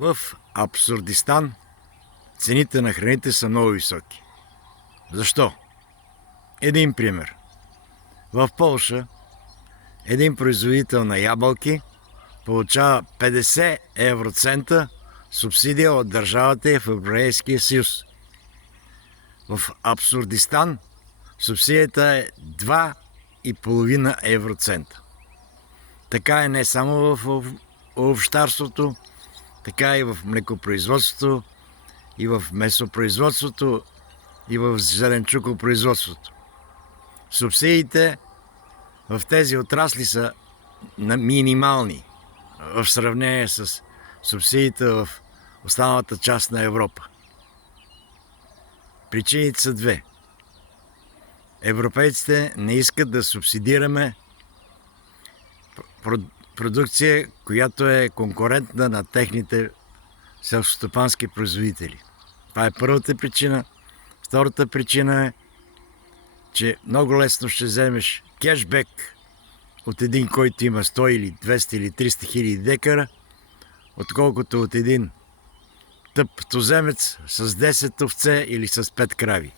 В Абсурдистан цените на храните са много високи. Защо? Един пример. В Полша един производител на ябълки получава 50 евроцента субсидия от държавата и в Европейския съюз. В Абсурдистан субсидията е 2,5 евроцента. Така е не само в овощарството, така и в млекопроизводството, и в месопроизводството, и в зеленчукопроизводството. Субсидиите в тези отрасли са минимални в сравнение с субсидиите в останалата част на Европа. Причините са две. Европейците не искат да субсидираме продукция, която е конкурентна на техните селскостопански производители. Това е първата причина. Втората причина е, че много лесно ще вземеш кешбек от един, който има 100 или 200 или 300 хиляди декара, отколкото от един тъп туземец с 10 овце или с 5 крави.